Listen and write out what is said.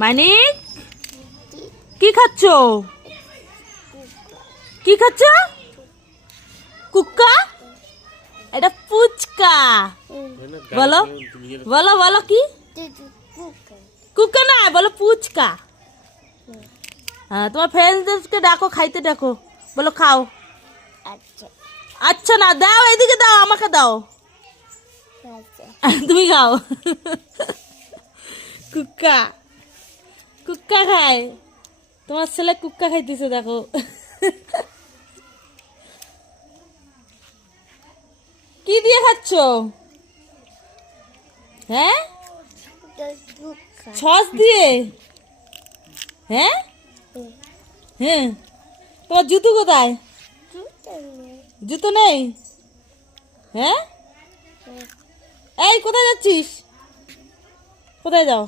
মানিক কি খাচ্ছ? কি খাচ্ছ? কুক্কা? এটা ফুচকা। বলো বলো বলো কি? কুক্কা না, বলো ফুচকা। হ্যাঁ, তোমার ফ্রেন্ডসদেরকে ডাকো, খাইতে ডাকো, বলো খাও। আচ্ছা না, দাও এদিকে দাও, আমাকে দাও, তুমি খাও। কুক্কা কুক্কা খায়, তোমার ছেলে কুক্কা খাইতেছে, দেখো। কি দিয়ে খাচ্ছ? হ্যাঁ, সস দিয়ে? হ্যাঁ হ্যাঁ, তোমার জুতো কোথায়? জুতো নেই? হ্যাঁ, এই কোথায় যাচ্ছিস? কোথায় যাও?